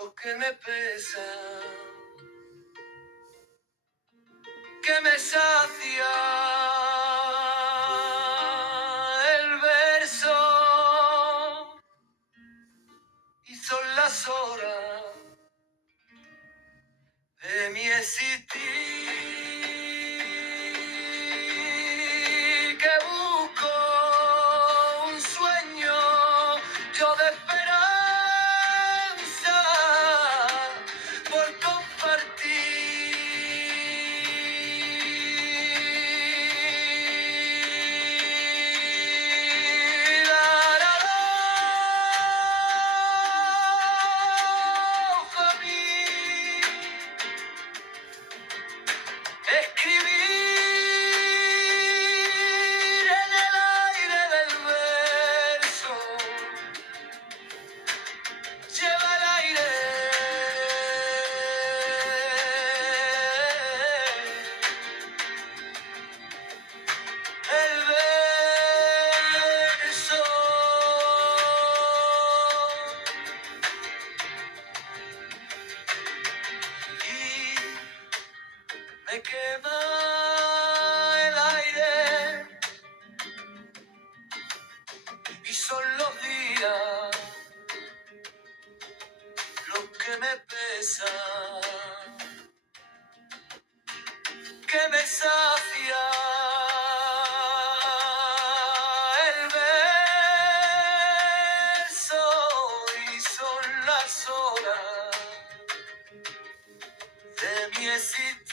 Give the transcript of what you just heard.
lo que me pesa, que me sacia el verso y son las horas de mi existir que busco un sueño yo de esperanza por compartir. Escribir en el aire del verso, lleva el aire, el verso. Y me quema el aire y son los días lo que me pesa, que me sacia el verso y son las horas de mi existir.